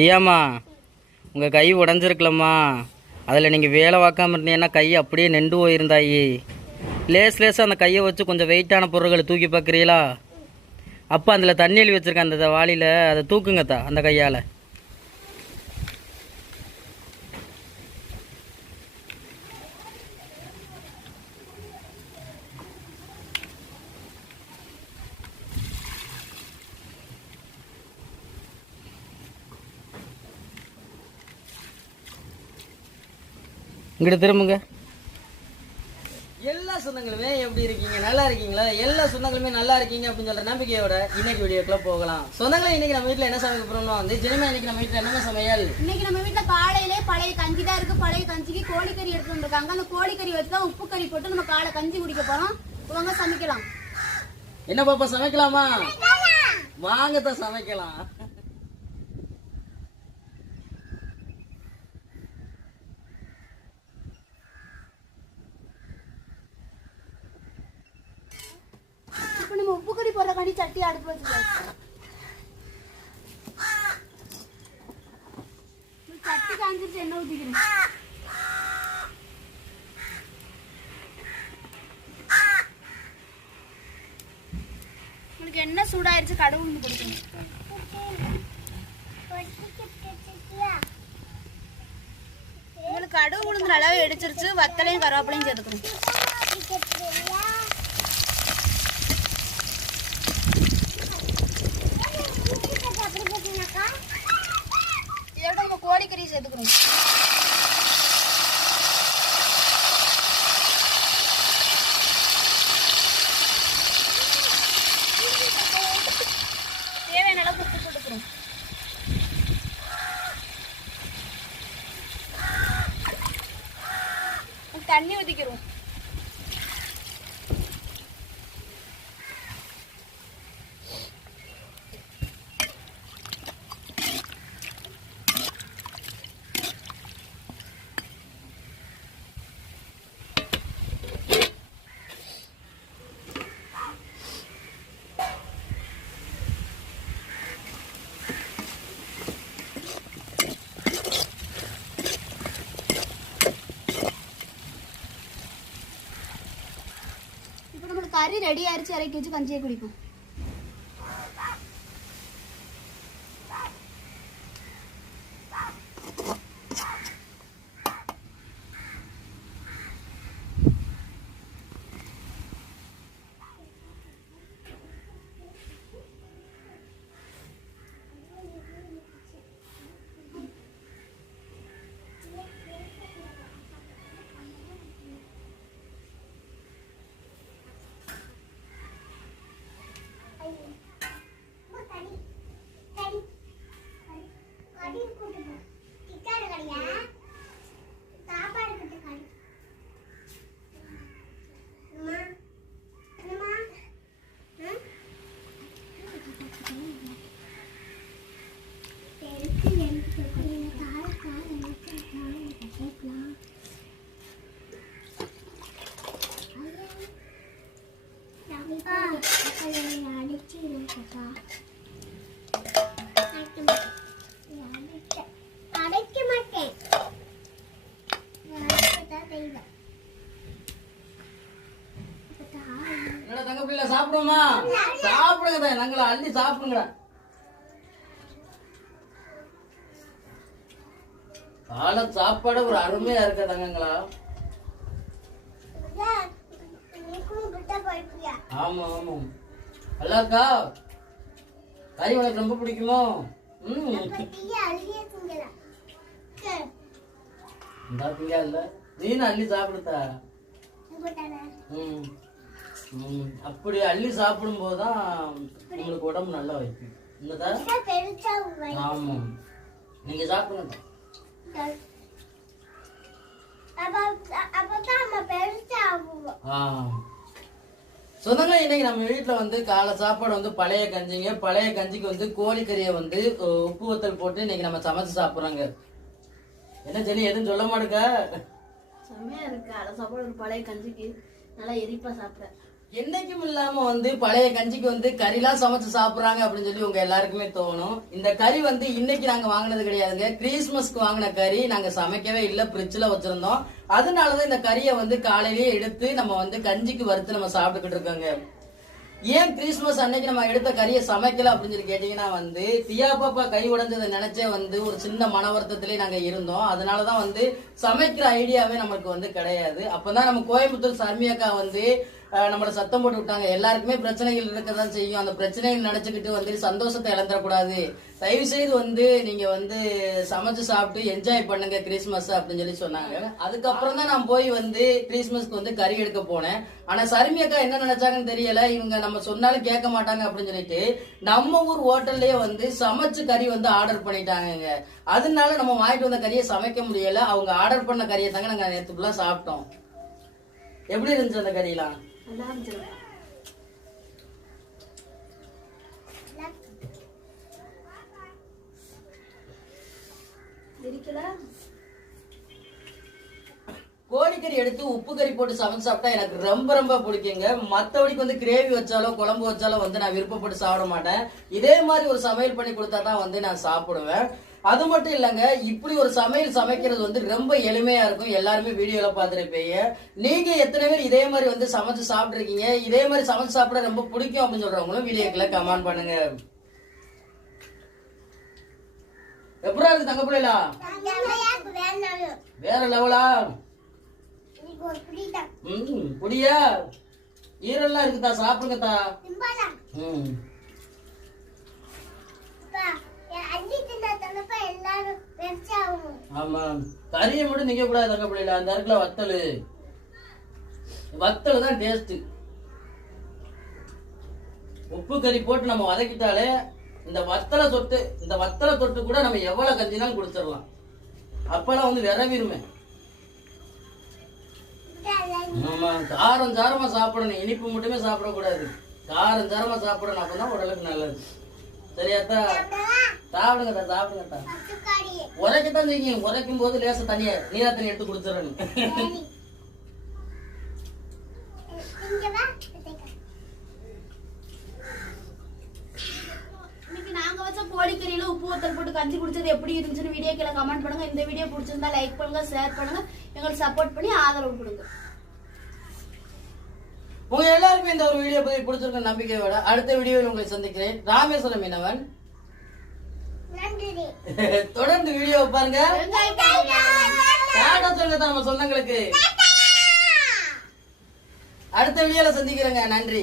தியாமா உங்கள் கை உடஞ்சிருக்கலம்மா. அதில் நீங்கள் வேலை பார்க்காம இருந்தீங்கன்னா கை அப்படியே நெண்டு போயிருந்தாயி. லேஸ் லேஸாக அந்த கையை வச்சு கொஞ்சம் வெயிட்டான பொருட்களை தூக்கி பார்க்குறீங்களா? அப்போ அதில் தண்ணி எழுதி வச்சுருக்கேன் அந்த வாளியில். அதை தூக்குங்கத்தா அந்த கையால். இங்கிட்டு திரும்புங்க. எல்லா சொந்தங்களுமே எப்படி இருக்கீங்க? நல்லா இருக்கீங்களா? எல்லா சொந்தங்களுமே நல்லா இருக்கீங்க அப்படின்னு சொல்ற நம்பிக்கையோட இன்னைக்கு வீடியோக்குள்ள போகலாம். சொந்தங்களே இன்னைக்கு நம்ம வீட்ல என்ன சமைக்க போறோம்னா வந்து ஜெனிமா இன்னைக்கு நம்ம வீட்ல என்ன சமையல்? இன்னைக்கு நம்ம வீட்ல காலையிலே பழைய கஞ்சி தான் இருக்கு. பழைய கஞ்சிக்கு கோழிக்கறி எடுத்து வந்திருக்காங்க. அந்த கோழிக்கறி வச்சு தான் உப்பு கறி போட்டு நம்ம காலை கஞ்சி குடிக்க போறோம். வாங்க சமைக்கலாம். என்ன பாப்பா சமைக்கலாமா? வாங்கத்தான் சமைக்கலாம் இப்போ நம்ம உப்பு கறி போடுற கண்டி சட்டி அடுப்பு வச்சுக்கலாம் சட்டி காஞ்சிருச்சு என்ன ஊத்திக்கிறேன். உங்களுக்கு என்ன சூடாயிருச்சு கடவுள் வந்து கொடுக்கணும் உங்களுக்கு கடுகு உளுந்து நல்லாவே இடிச்சிருச்சு வத்தலையும் கருவேப்பிலையும் சேர்த்துக்கணும் இதோட நம்ம கோழிக்கறி சேர்த்துக்கணும். தேவையான அளவு உப்பு போட்டுக்கிறோம் தண்ணி ஊற்றிக்கிறோம் എല്ലാവരും റെഡി അരച്ച് ഇറക്കി വെച്ച് കഞ്ചിയെ കുടിക്കും? கஞ்சியை குடிப்போம் அடைக்க மாட்டேன் என்னடா தங்க பிள்ளை சாப்பிடுமா சாப்பிடுங்க தான் நாங்கள அள்ளி சாப்பிடுங்க காலை சாப்பாடு ஒரு அருமையா இருக்க தங்கங்களா. நீக்கும் ஆமா ஆமா. அல்லாக்கா கறி உனக்கு ரொம்ப பிடிக்குமோ? பாத்தீங்க இல்ல. நீனும் அள்ளி சாப்பிடுதா? ம். அப்படி அள்ளி சாப்பிடும் போதுதான் உங்களுக்கு உடம்பு நல்லா வைக்கும். என்னதா? பெருசா வை ஆமா. நீங்க சாப்பிடுங்க. சொந்தங்களே இன்னைக்கு நம்ம வீட்டில் வந்து காலை சாப்பாடு வந்து பழைய கஞ்சிங்க. பழைய கஞ்சிக்கு வந்து கோழிக்கறியை வந்து உப்பு வத்தல் போட்டு இன்னைக்கு நம்ம சமைச்சு சாப்பிட்றோங்க. என்ன ஜெனி எதுவும் சொல்ல மாட்டேங்க? செம்மையா இருக்கு. அரை சாப்பாடு ஒரு பழைய கஞ்சிக்கு. நல்லா எரிப்பா சாப்பிட. என்னைக்கும் இல்லாம வந்து பழைய கஞ்சிக்கு வந்து கறிலாம் சமைச்சு சாப்பிடுறாங்க அப்படின்னு சொல்லி உங்க எல்லாருக்குமே தோணும். இந்த கறி வந்து இன்னைக்கு நாங்க வாங்கினது கிடையாதுங்க. கிறிஸ்மஸ்க்கு வாங்கின கறி நாங்க சமைக்கவே இல்ல ஃப்ரிட்ஜ்ல வச்சிருந்தோம். அதனாலதான் இந்த கறியை வந்து காலையிலேயே எடுத்து நம்ம வந்து கஞ்சிக்கு வறுத்து நம்ம சாப்பிட்டுக்கிட்டு இருக்கோங்க. ஏன் கிறிஸ்மஸ் அன்னைக்கு நம்ம எடுத்த கறியை சமைக்கல அப்படின்னு சொல்லி கேட்டீங்கன்னா வந்து தியா பாப்பா கை உடைஞ்சதை நினைச்சே வந்து ஒரு சின்ன மன வருத்தத்திலே நாங்க இருந்தோம். அதனாலதான் வந்து சமைக்கிற ஐடியாவே நமக்கு வந்து கிடையாது. அப்பதான் நம்ம கோயம்புத்தூர் சர்மியக்கா வந்து நம்மளை சத்தம் போட்டு விட்டாங்க. எல்லாருக்குமே பிரச்சனைகள் இருக்கதான் செய்யும். அந்த பிரச்சனைகள் நினைச்சுக்கிட்டு வந்து சந்தோஷத்தை இழந்துடக்கூடாது. தயவு செய்து வந்து நீங்க வந்து சமைச்சு சாப்பிட்டு என்ஜாய் பண்ணுங்க கிறிஸ்மஸ் அப்படின்னு சொல்லி சொன்னாங்க. அதுக்கப்புறம் தான் நான் போய் வந்து கிறிஸ்மஸ்க்கு வந்து கறி எடுக்க போனேன். ஆனா சருமியக்கா என்ன நினைச்சாங்கன்னு தெரியல. இவங்க நம்ம சொன்னாலும் கேட்க மாட்டாங்க அப்படின்னு சொல்லிட்டு நம்ம ஊர் ஹோட்டல்லயே வந்து சமைச்சு கறி வந்து ஆர்டர் பண்ணிட்டாங்க அதனால நம்ம வாங்கிட்டு வந்த கறியை சமைக்க முடியல. அவங்க ஆர்டர் பண்ண கறியை தாங்க நாங்க நேற்று சாப்பிட்டோம். எப்படி இருந்துச்சு அந்த கறியெல்லாம்? நல்லா இருந்துச்சு கோழிக்கறி எடுத்து உப்பு கறி போட்டு சமைச்சு சாப்பிட்டா எனக்கு ரொம்ப ரொம்ப பிடிக்குங்க. மற்றபடிக்கு வந்து கிரேவி வச்சாலோ குழம்பு வச்சாலோ வந்து நான் விருப்பப்பட்டு சாப்பிட மாட்டேன். இதே மாதிரி ஒரு சமையல் பண்ணி கொடுத்தா தான் வந்து நான் சாப்பிடுவேன். அது மட்டும் இல்லைங்க இப்படி ஒரு சமையல் சமைக்கிறது வந்து ரொம்ப எளிமையா இருக்கும். எல்லாருமே வீடியோல பார்த்துருப்பீங்க. நீங்க எத்தனை பேர் இதே மாதிரி வந்து சமைச்சு சாப்பிட்டுருக்கீங்க? இதே மாதிரி சமைச்சு சாப்பிட ரொம்ப பிடிக்கும் அப்படின்னு சொல்றவங்களும் வீடியோக்குள்ள கமெண்ட் பண்ணுங்க. எப்படா இருக்கு தங்க பிள்ளைலா? வேற லெவலா ம் புடியா ஈரெல்லாம் இருக்குதா? சாப்பிடுங்கத்தா. ம். ஆமாம் ஆமா. கறியை மட்டும் நிக்க கூடாது அந்த இருக்குல வத்தல். வத்தல் தான் டேஸ்ட் உப்பு கறி போட்டு நம்ம வதக்கிட்டாலே இந்த வத்தலை தொட்டு இந்த வத்தலை தொட்டு கூட நம்ம எவ்வளவு கஞ்சினாலும் குடிச்சிடலாம். அப்பெல்லாம் வந்து விரவிருமே. ஆமா. காரம் சாரமா சாப்பிடணும். இனிப்பு மட்டுமே சாப்பிடக்கூடாது. காரம் சாரமா சாப்பிடணும். அப்பதான் உடலுக்கு நல்லது. சரியாத்தா? சாப்பிடுங்கத்தா சாப்பிடுங்கத்தா. உரைக்கத்தான் செய்யும் உரைக்கும் போது லேச தனியா நீரா தண்ணி எடுத்து குடிச்சிடணும். இன்னைக்கு நாங்க வச்ச கோழிக்கறியில உப்பு வத்தல் போட்டு கஞ்சி குடிச்சது எப்படி இருந்துச்சுன்னு வீடியோ கீழே கமெண்ட் பண்ணுங்க. இந்த வீடியோ பிடிச்சிருந்தா லைக் பண்ணுங்க ஷேர் பண்ணுங்க. எங்களுக்கு சப்போர்ட் பண்ணி ஆதரவு கொடுங்க. உங்க எல்லாருக்கும் இந்த ஒரு வீடியோ பத்தி பிடிச்சிருக்க நம்பிக்கையோட அடுத்த வீடியோவில் உங்களை சந்திக்கிறேன். ராமேஸ்வரம் மீனவன். தொடர்ந்து வீடியோ பாருங்க. சொல்லுங்க நம்ம சொந்தங்களுக்கு? அடுத்த வீடியோல சந்திக்கிறேங்க. நன்றி.